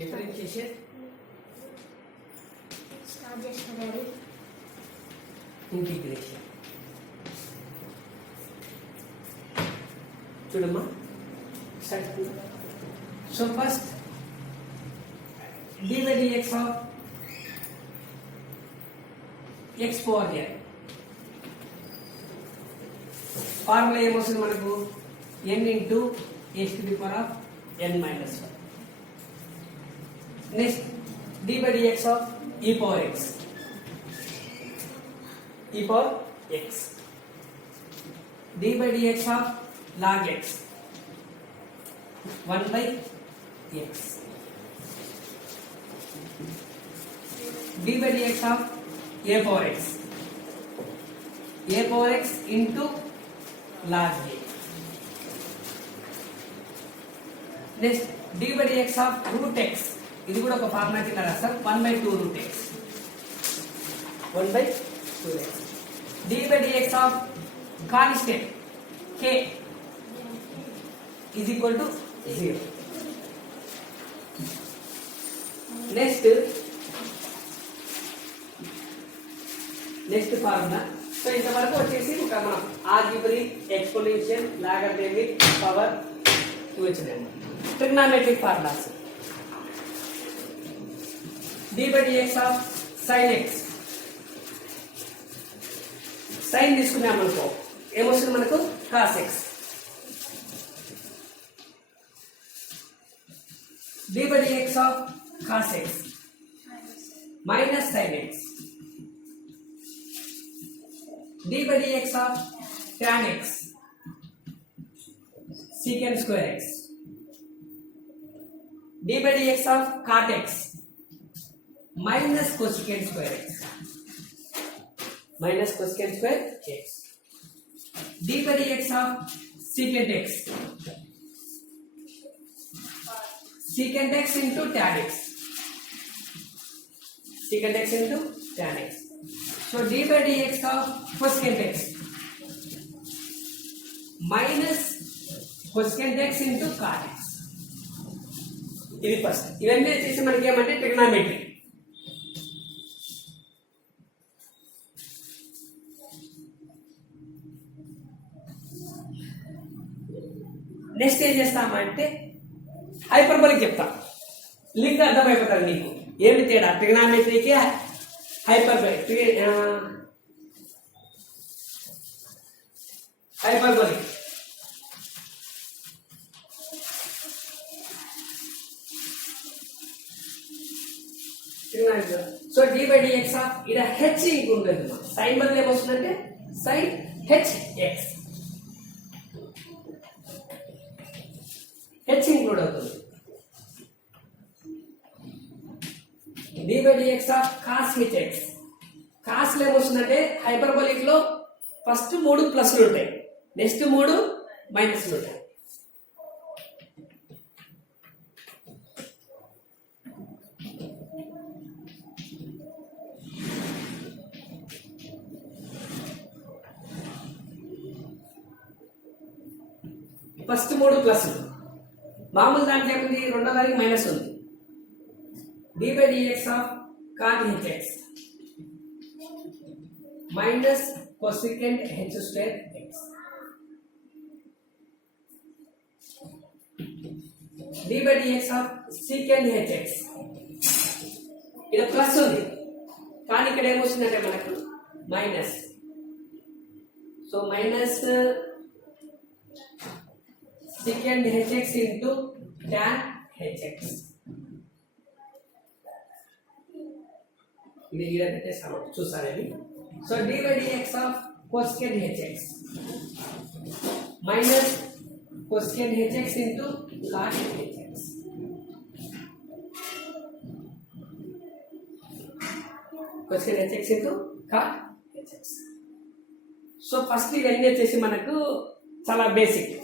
Differentiation. Start చేస్తున్నారు. Integration. చూడమ్మా start. So first d by dx of x power n. Formula ఏమొస్తుంది మనకు n into x to the power of n minus 1. Next d by dx of e power x. E power x. d by dx of log x. 1 by x. d by dx of a power x. A power x into log a. Next d by dx of root x. ఇది కూడా ఒక ఫార్ములా కింద రాస్తాం 1 by 2 root x. 1 by 2x. d by dx of constant k is equal to 0. Next formula. So ఇంతవరకు వచ్చేసి ఒక మనం algebraic, exponential, logarithmic, power ఇవి వచ్చినాయి. Trigonometric formulas. d by dx of sin x. Sine తీసుకున్నాం అనుకో ఏమొస్తుంది మనకు cos x. d by dx of cos x minus sin x. d by dx of tan x secant square x. d by dx of cot x minus cosecant square x. Minus cosecant square x. d by dx of secant x. Secant x into tan x. Secant x into tan x. So d by dx of cosecant x minus cosecant x into cot x. ఇది ఫస్ట్. ఇవన్నీ వచ్చేసి మనకి ఏమంటే trigonometry. Next ఏం చేస్తామంటే హైపర్బోలిక్ చెప్తాం. లింక్ అర్థమైపోతుంది నీకు ఏమి తేడా ట్రిగ్నామెట్రీకి hyperbolic. Hyperbolic so d by dx of ఇక్కడ h ఉంటుంది. సైన్ బదులు ఏమొస్తుందంటే sine h x. h include అవుతుంది. d by dx of cos hx. Cos లో ఏమొస్తుందంటే హైపర్బోలిక్ లో ఫస్ట్ 3 ప్లస్లు ఉంటాయి, నెక్స్ట్ 3 మైనస్లు ఉంటాయి. ఫస్ట్ 3 ప్లస్లు. మామూలు దాంట్లో ఏముంది రెండో దానికి మైనస్ ఉంది. d by dx of cot hx minus cosecant h square x. d by dx of secant hx. ఇక్కడ ప్లస్ ఉంది కానీ ఇక్కడ ఏమొస్తుందంటే మనకు minus. So minus secant hx into tan hx. ఇది ఇక్కడ పెట్టేసాము చూసారా ఇది. So d by dx of cosecant hx minus cosecant hx into cot hx. cosecant hx into cot hx. So first ఇవన్నీ వచ్చేసి మనకు చాలా బేసిక్.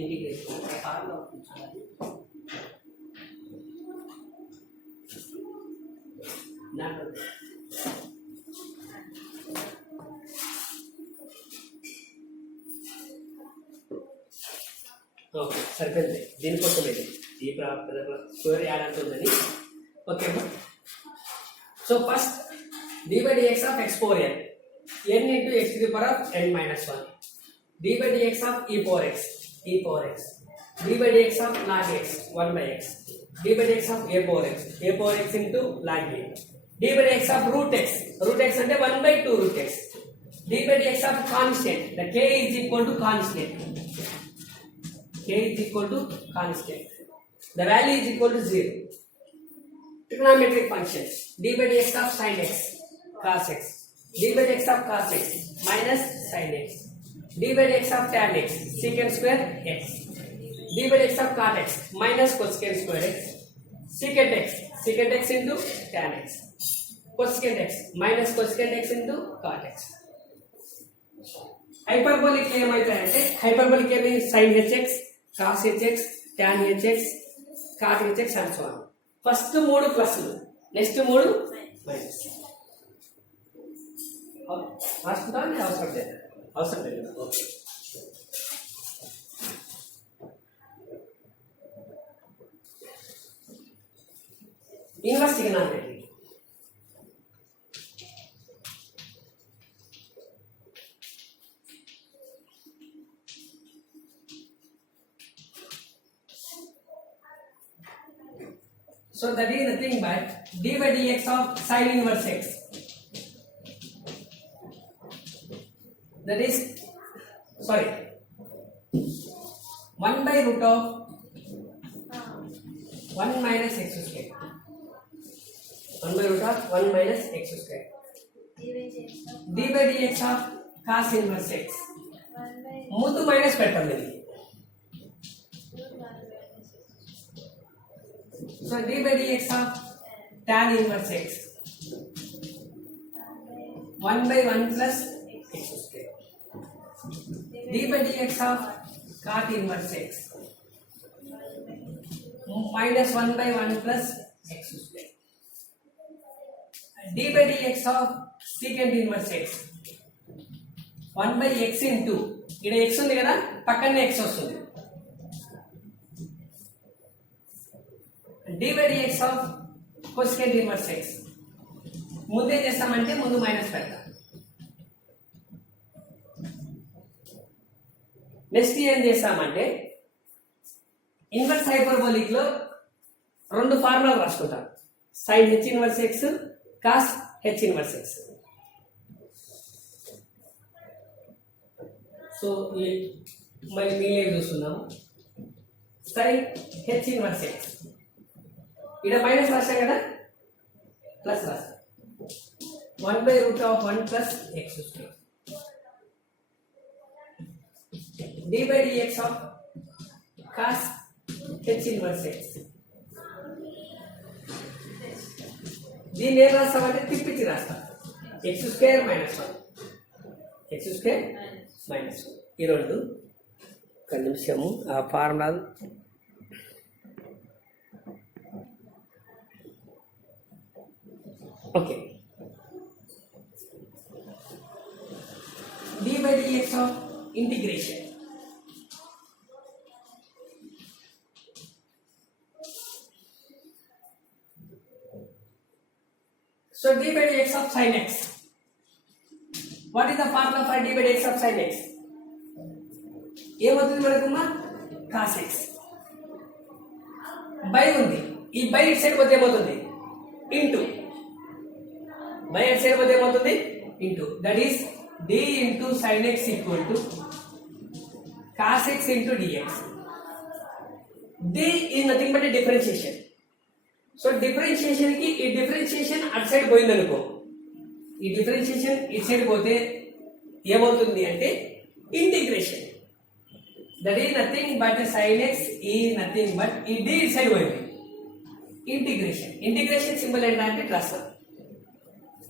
ఇంటిగ్రేషన్ ఫార్ములా ఉంచాలి. ఓకే సరిపోయింది దీనికోసం ఇది ఈ స్క్వేర్ యాడ్ అవుతుందని okay so first d by dx of x power n into x to the power of n minus 1 d by dx of e power x d by dx of log x 1 by x d by dx of a power x into log a d by dx of root x అంటే 1 by 2 root x d by dx of constant the k is equal to constant the value is equal to 0 trigonometric functions d by dx of sin x cos x d by dx of cos x minus sin x d by dx of tan x secant square x d by dx of cot x minus cosecant square x secant x into tan x cosecant x minus cosecant x into cot x hyperbolic ఏమైతాయంటే hyperbolic ఏమి sin hx cos hx tan hx cot hx and so on first 3 ప్లస్లు next 3 minus రాసుకుంటాను అవసరం లేదు okay inverse trigonometry so that is nothing but d by dx of sin inverse x that is 1 by root of 1 minus x square 1 by root of 1 minus x square d by dx of cos inverse x ముందు మైనస్ పెట్టండి so d by dx of tan inverse x 1 by 1 plus x square d by dx of cot inverse x minus 1 by 1 plus x square d by dx of secant inverse x 1 by x into ఇక్కడ x ఉంది కదా పక్కనే x వస్తుంది d by dx of cosecant inverse x ముందే చేస్తామంటే ముందు మైనస్ పెడతాం నెక్స్ట్ ఏం చేస్తామంటే ఇన్వర్స్ హైపర్బోలిక్ లో 2 ఫార్ములాలు రాసుకుంటాం sin h inverse x cos h inverse x so మరి మీరేం చూస్తున్నాము sin h inverse x ఇక్కడ మైనస్ రాశాం కదా ప్లస్ రాశాం 1 by root of 1 plus x square d by dx of cos h inverse x దీన్ని ఏం రాస్తామంటే తిప్పించి రాస్తాం x square minus 1 ఈ రెండు ఒక నిమిషము ఆ ఫార్ములాలు okay d by dx of integration so d by dx of sin x what is the formula for d by dx of sin x ఏమవుతుంది మనకుమ్మా cos x బై ఉంది ఈ బై ఇటు సైడ్ పోతే ఏమవుతుంది ఇంటూ బై ఇటు సైడ్ పోతే ఏమవుతుంది into that is d into sin x equal to cos x into dx d is nothing but a differentiation so differentiation ki ee differentiation at side పోయిందనుకో ఈ differentiation ఇటు సైడ్ పోతే ఏమవుతుంది అంటే integration that is nothing but sin x is nothing but ఈ d ఇటు సైడ్ పోయింది integration symbol ఏంటంటే plus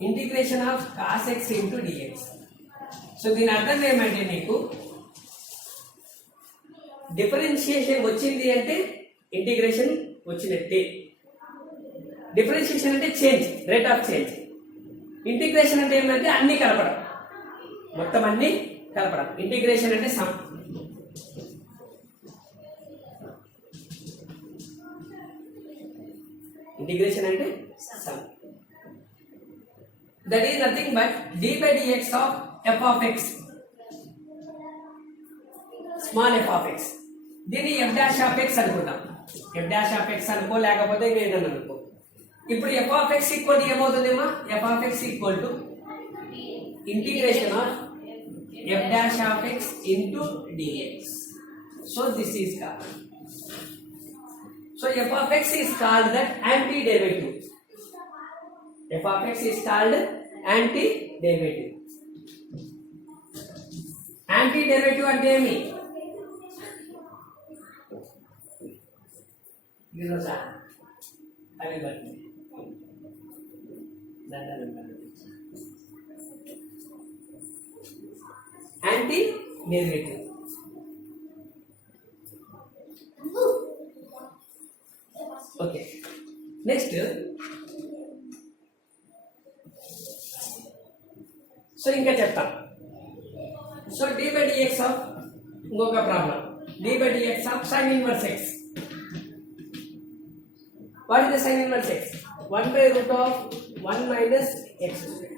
integration of cos x into dx so దీని అర్థం ఏమంటే నీకు డిఫరెన్షియేషన్ వచ్చింది అంటే ఇంటిగ్రేషన్ వచ్చినట్టే డిఫరెన్షియేషన్ అంటే change rate of change integration అంటే ఏంటంటే అన్ని కలపడం మొత్తం అన్ని కలపడం ఇంటిగ్రేషన్ అంటే సమ్ ఇంటిగ్రేషన్ అంటే some. That is nothing but d by dx of f of x, small f of x. దీన్ని f dash of x అనుకుంటాం. f dash of x అనుకో, లేకపోతే ఏదైనా అనుకో. ఇప్పుడు f of x ఈక్వల్ ఏమవుతుందేమా? f of x equal to integration of f dash of x into dx. So this is called. So f of x is called that antiderivative. F of x is called antiderivative. Antiderivative అంటే ఏమి? ఈరోజా అవి బట్టి antiderivative. Okay. Next. So ఇంకా చెప్తాం. So d by dx of ఇంకొక problem. d by dx of sin inverse x. What is the sin inverse x? 1 by root of 1 minus x square.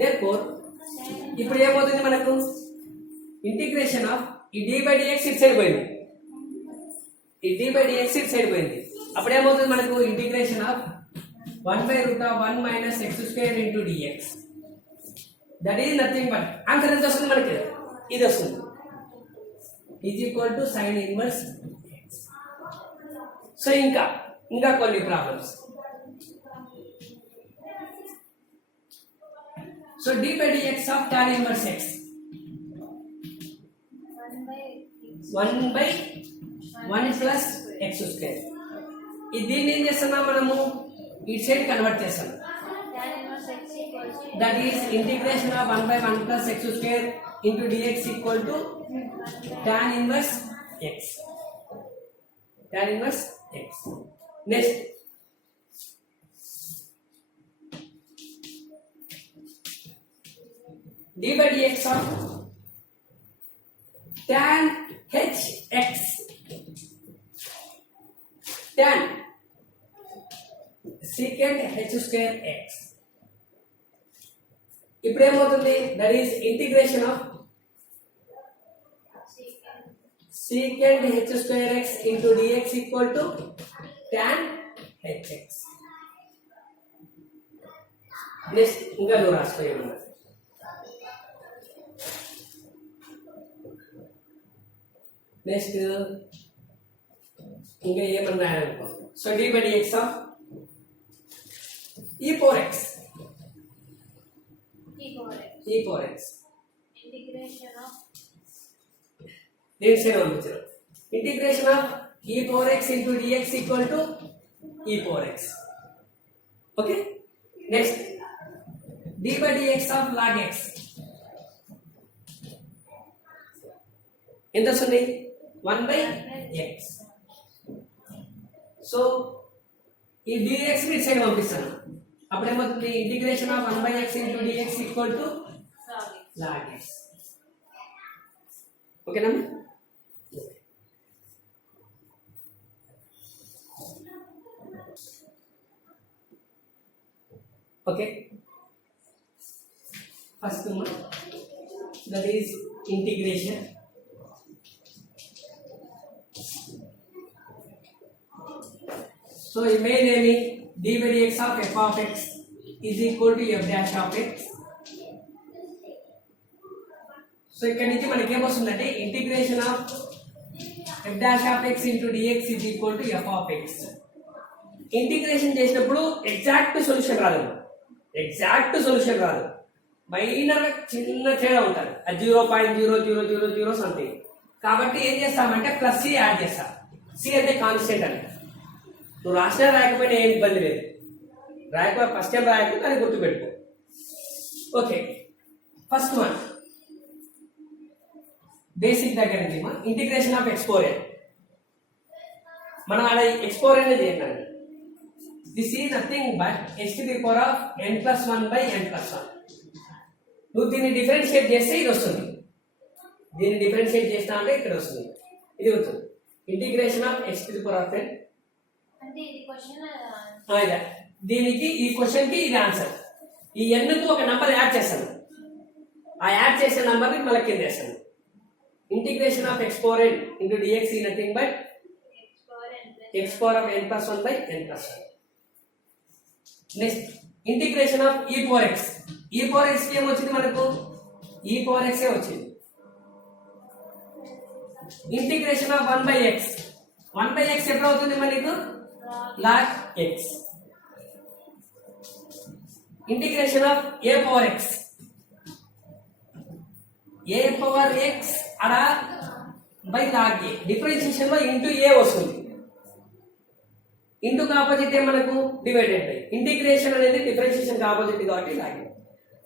Therefore, ఇప్పుడు ఏమవుతుంది మనకు? ఇంటిగ్రేషన్ ఆఫ్ ఈ d by dx it side పోయింది. ఈ d by dx it side పోయింది. అప్పుడు ఏమవుతుంది మనకు? Integration of 1 by root of 1 minus x square into dx. That is nothing but answer ఎంత వస్తుంది మనకి? ఇది వస్తుంది. Is equal to sine inverse x. So ఇంకా కొన్ని problems. So d by dx of tan inverse x. 1 by 1 plus x square. దీన్ని ఏం చేస్తున్నాం మనము? ఇటు సైడ్ కన్వర్ట్ చేస్తాం. That is integration of 1 by 1 plus x square into dx equal to tan inverse x. Tan inverse x. Next. d by dx of tan hx. Tan secant h square x. ఇప్పుడు ఏమవుతుంది? That is integration of secant h square x into dx equal to tan hx. Next ఇంకా నువ్వు రాసుకోమన్నా. Next ఇంకా ఏమన్నా రాయాలనుకో. So d by dx of e4x. e4x integration of integration of e4x into dx equal to e4x. Okay. Next, d by dx of log x. ఎంత వస్తుంది? 1 by x. So ఈ dx ని సైడ్ పంపిస్తాను. అప్పుడు ఏమవుతుంది? Integration of 1 by x into dx equal to log x. ఓకేనా? Okay. First one, that is integration. So main ఏమి? d by dx of f of x is equal to f dash of x. So ఇక్కడ నుంచి మనకి ఏమొస్తుందంటే integration of f dash of x into dx is equal to f of x. Integration చేసినప్పుడు exact solution రాదు. మైనర్ చిన్న తేడా ఉంటుంది. 0.0000 సంథింగ్. కాబట్టి ఏం చేస్తామంటే ప్లస్ సి యాడ్ చేస్తాం. సి అంటే కాన్స్టెంట్ అని. నువ్వు రాసినా రాయకపోయినా ఏం ఇబ్బంది లేదు. ఫస్ట్ టైం రాయకపోతే అది గుర్తుపెట్టుకో. ఓకే. ఫస్ట్ వన్ బేసిక్ దగ్గర నుంచి ఇంటిగ్రేషన్ ఆఫ్ ఎక్స్పోరెంట్. మనం ఆడ ఎక్స్పోరెంట్ చేయండి. This is nothing but x to the power of n plus 1 by n plus 1. నువ్వు దీన్ని డిఫరెన్షియేట్ చేస్తే ఇది వస్తుంది. దీన్ని డిఫరెన్షియేట్ చేస్తా అంటే ఇక్కడ వస్తుంది. ఇది అవుతుంది integration of x to the power of n అంటే ఇది క్వశ్చన్ ఇదే. దీనికి ఈ క్వశ్చన్ కి ఇది ఆన్సర్. ఈ n కు ఒక నంబర్ యాడ్ చేస్తాను. ఆ యాడ్ చేసే నంబర్ ని మళ్ళీ కింద వేస్తాను. Integration of x power n into dx ఈ nothing but x power of n plus 1 by n plus 1. Next integration of e power x. e power x కి ఏమొచ్చింది మనకు? e పవర్ x ఏ వచ్చింది. Integration of 1 by x. 1 by x ఎప్పుడు అవుతుంది మనకు? log x. Integration of a power x. a power x అడ by log a. Differentiation లో into a వస్తుంది. ఇంటూ ఆపోజిట్ ఏ మనకు డివైడెడ్ బై. ఇంటిగ్రేషన్ అనేది డిఫరెన్షియేషన్ ఆపోజిట్ కాబట్టి log a.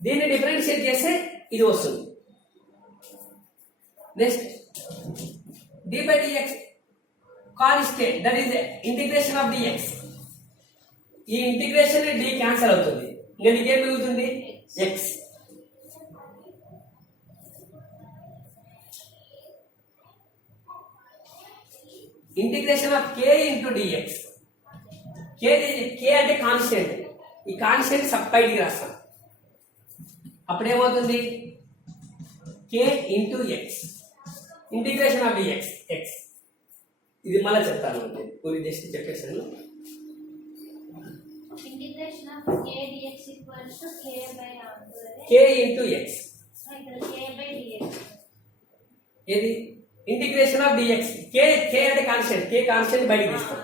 దీన్ని డిఫరెన్షియేట్ చేస్తే ఇది వస్తుంది. Next d by dx constant, that is integration of dx. ఈ ఇంటిగ్రేషన్ d క్యాన్సిల్ అవుతుంది. ఇంకా నీకు ఏం మిగులుతుంది? x. Integration of k into dx. k అంటే కాన్స్టెంట్. ఈ కాన్స్టెంట్ సబ్ బయటికి రాస్తాం. అప్పుడు ఏమవుతుంది? k into x. Integration of dx x. ఇది మళ్ళీ చెప్తాను, పూరి జస్ట్ చెప్పేసాను. Integration of k dx equals to k by r. k into x. ఇక్కడ k బై dx. ఏది? Integration of dx. k అంటే కాన్స్టెంట్. k కాన్స్టెంట్ బయటికి తీస్తాం.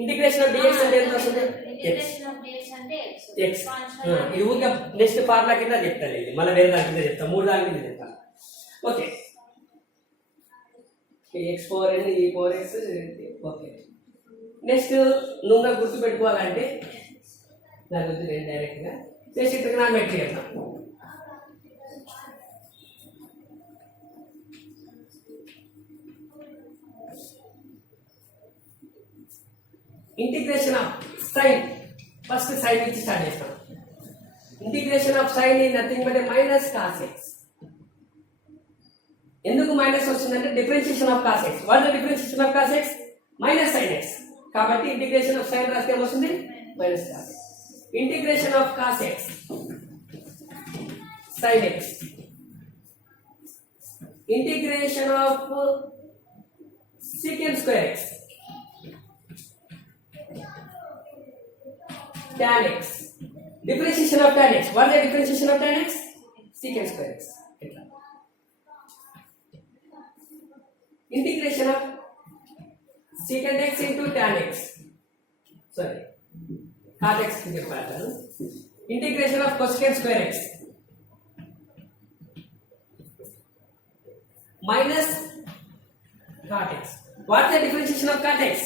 ఇంటిగ్రేషన్ ఆఫ్ dx అంటే ఎంత వస్తుంది? x. ఇంటిగ్రేషన్ ఆఫ్ dx అంటే x. x. ఇది ఊరికే నెక్స్ట్ ఫార్ములా కింద చెప్తాను. ఇది మళ్ళీ వేరే దాని కింద చెప్తాను. మూడు దాని కింద చెప్తాను. Okay. x power n e power x. Okay. Next నువ్వు నాకు గుర్తు పెట్టుకోవాలంటే నాకు గుర్తు నేను డైరెక్ట్ గా చేసి ట్రిగ్నామెట్రీ చేద్దాం. Integration of sine, first sine నుంచి స్టార్ట్ చేస్తాం. ఇంటిగ్రేషన్ ఆఫ్ సైన్ ఈ nothing but minus cos x. ఎందుకు మైనస్ వస్తుందంటే differentiation of cos x. What the differentiation of cos x? Minus sine x. కాబట్టి ఇంటిగ్రేషన్ ఆఫ్ సైన్ రాస్తే ఏమొస్తుంది? Minus cos x. Integration of cos x sine x. Integration of secant square x tan x. Differentiation of tan x. What is the differentiation of tan x? Secant square x. Integration of secant x into tan x. Sorry, cot x to get better. Integration of cosecant square x minus cot x. What is the differentiation of cot x?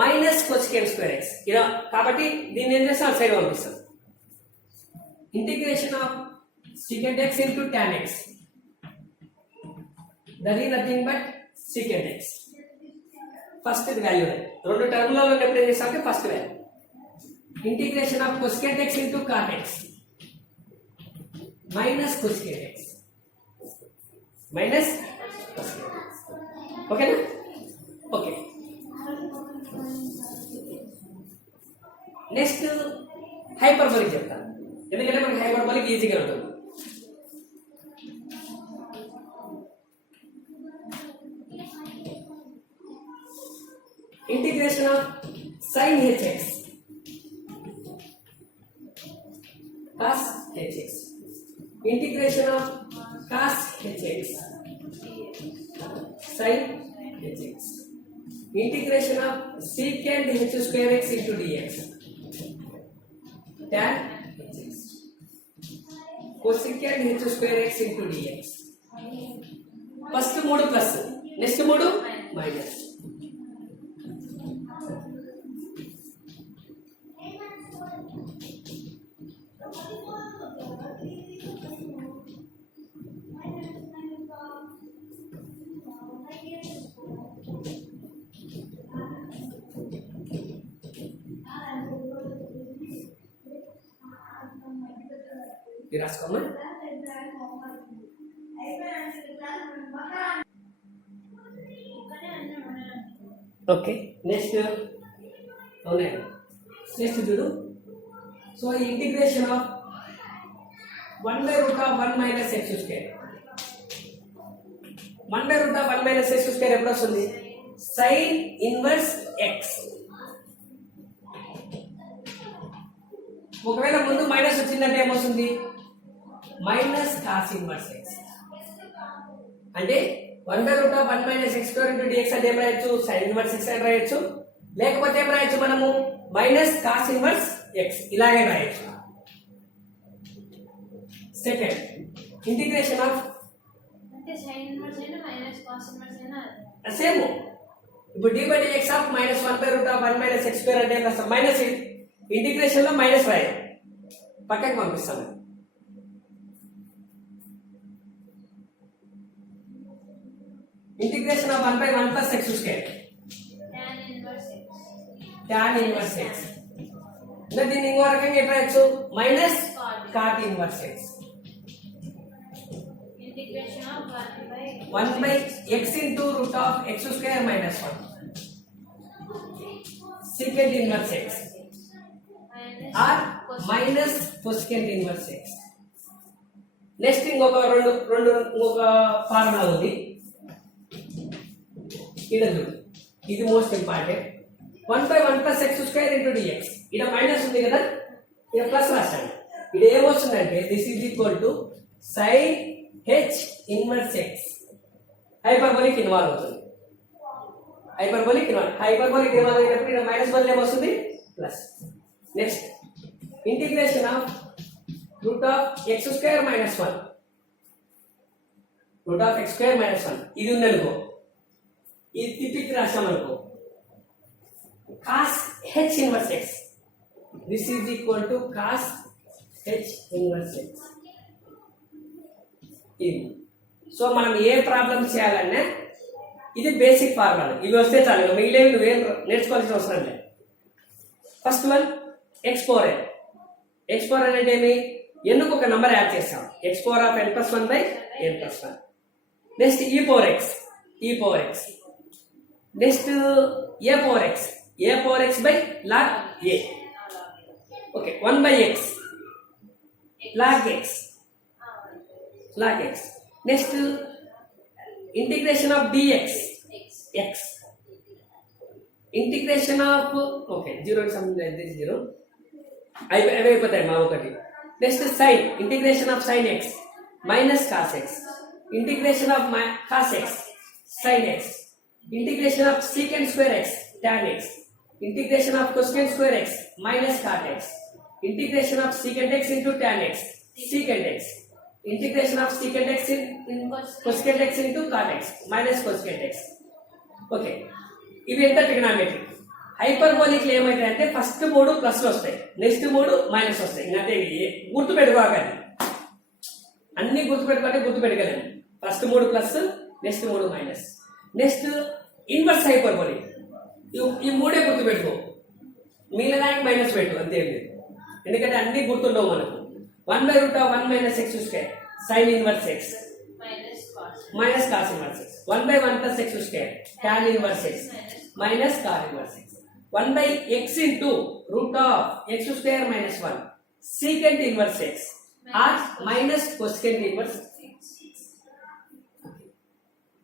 Minus cosecant square x. ఇలా కాబట్టి దీన్ని ఏం చేస్తాం? సైడ్ పంపిస్తాం. Integration of secant x into tan x. That is nothing but secant x. First value రెండు టర్ములలో ఎప్పుడు ఏం చేస్తామంటే first value. Integration of cosecant x into cot x minus cosecant x minus cosecant x. ఓకేనా? ఓకే. నెక్స్ట్ హైపర్బోలిక్ చెప్తాను, ఎందుకంటే మనకి హైపర్బోలిక్ ఈజీగా ఉంటుంది. Integration of sin hx cos hx. Integration of cos hx sin hx. Integration of secant h square x into dx tan hx. Cosecant h square x into dx. First 3 plus, next 3 minus. రాసుకోమా. Okay next అవునా next చూడు so integration of 1/√1 minus x square 1/√1 minus x square ఎప్పుడు వస్తుంది sine inverse X ఒకవేళ ముందు మైనస్ వచ్చిందంటే ఏమొస్తుంది minus cos inverse x అంటే 1/√1 minus x square into d x అంటే ఏం రాయొచ్చు సైన్ ఇన్వర్స్ ఎక్స్ అని రాయొచ్చు లేకపోతే ఏం రాయొచ్చు మనము మైనస్ కాస్ ఇన్వర్స్ ఎక్స్ ఇలాగే రాయొచ్చు సెకండ్ ఇంటిగ్రేషన్ ఆఫ్ అంటే sin ఇన్వర్స్ అయినా మైనస్ cos ఇన్వర్స్ అయినా సేమ్ ఇప్పుడు d/dx of minus 1/√1 minus x square అంటే ఏం రాస్తాం మైనస్ ఇంటిగ్రేషన్ లో మైనస్ రాయాలి పక్కకి పంపిస్తాము integration of 1/1 plus x square tan inverse x tan inverse x ఇంకా దీన్ని ఇంకో రకంగా ఎట్లా రాయొచ్చు minus cot inverse x integration of 1 by x into root of x square minus 1 secant inverse x or minus cosecant inverse x next ఇంకొక ఇంకొక formula ఉంది ఇది most important 1/1 plus x square into dx ఇక్కడ minus ఉంది కదా ఇక్కడ plus రాస్తాను ఇది ఏమొస్తుందంటే this is equal to sin h inverse x hyperbolic involve అవుతుంది హైపర్బోలిక్ ఇన్వాల్వ్ అయినప్పుడు ఇక్కడ మైనస్ బదులు ఏమొస్తుంది plus next integration of root of x square minus 1 root of x square minus 1 ఇది ఉందనుకో ఇది తిప్పి రాసామనుకో cos h inverse X this is equal to cos h inverse X ఇది సో మనం ఏ ప్రాబ్లం చేయాలన్నా ఇది బేసిక్ ఫార్ములా ఇవి వస్తే చాలు మిగిలినవి నువ్వేం నేర్చుకోవాల్సిన అవసరం లేదు ఫస్ట్ వన్ x4n x4n అంటే ఏమి ఎన్నుకు ఒక నంబర్ యాడ్ చేస్తాం x4 ఆఫ్ n+1 by n+1 next e4x next a4x by log a okay 1 by x log x next integration of dx x integration of okay 0 something like this 0 అయిపోతాయి మా ఒకటి next sine integration of sin x minus cos x integration of cos x sin x integration of secant square x tan x integration of cosecant square x minus cot x integration of secant x into tan x secant x integration of secant x in cosecant x into cot x minus cosecant x okay ఇవి ఎంత trigonometry hyperbolic లో ఏమైతే first 3 plus వస్తాయి next 3 minus వస్తాయి అంటే గుర్తు పెట్టుకోకండి అన్ని గుర్తు పెట్టుకోలేము first 3 plus next 3 minus next inverse hyperbolic ఈ మూడే గుర్తు పెట్టుకో మిగిలిన దానికి మైనస్ పెట్టు అంతే ఎందుకంటే అన్ని గుర్తుండవు మనకు 1/√1 minus x square sin inverse x minus cos inverse x 1/1 plus x square tan inverse x minus cos inverse x 1 by x into root of x square minus 1 secant inverse x or minus cosecant inverse x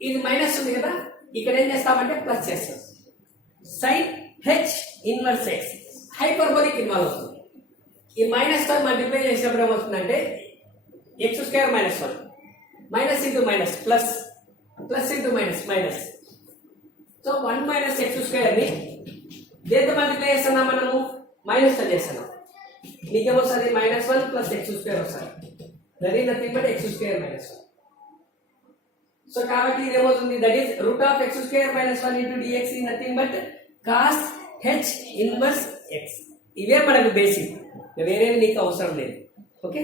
ఇది మైనస్ ఉంది కదా ఇక్కడ ఏం చేస్తామంటే ప్లస్ చేస్తాం sin h inverse x hyperbolic involve అవుతుంది ఈ minus తో మల్టిప్లై చేసినప్పుడు ఏమవుతుందంటే x square minus 1 minus into minus plus into minus so 1 minus x square ని దేంతో మల్టిప్లై చేస్తున్నాం మనము మైనస్ తో చేస్తున్నాం నీకేమొస్తుంది -1 ప్లస్ ఎక్స్ స్క్వేర్ వస్తుంది that is nothing but x square minus 1 so కాబట్టి ఇది ఏమవుతుంది that is root of x square minus 1 into d x is nothing but cos h inverse X ఇవే మనకు బేసిక్ వేరేవి నీకు అవసరం లేదు ఓకే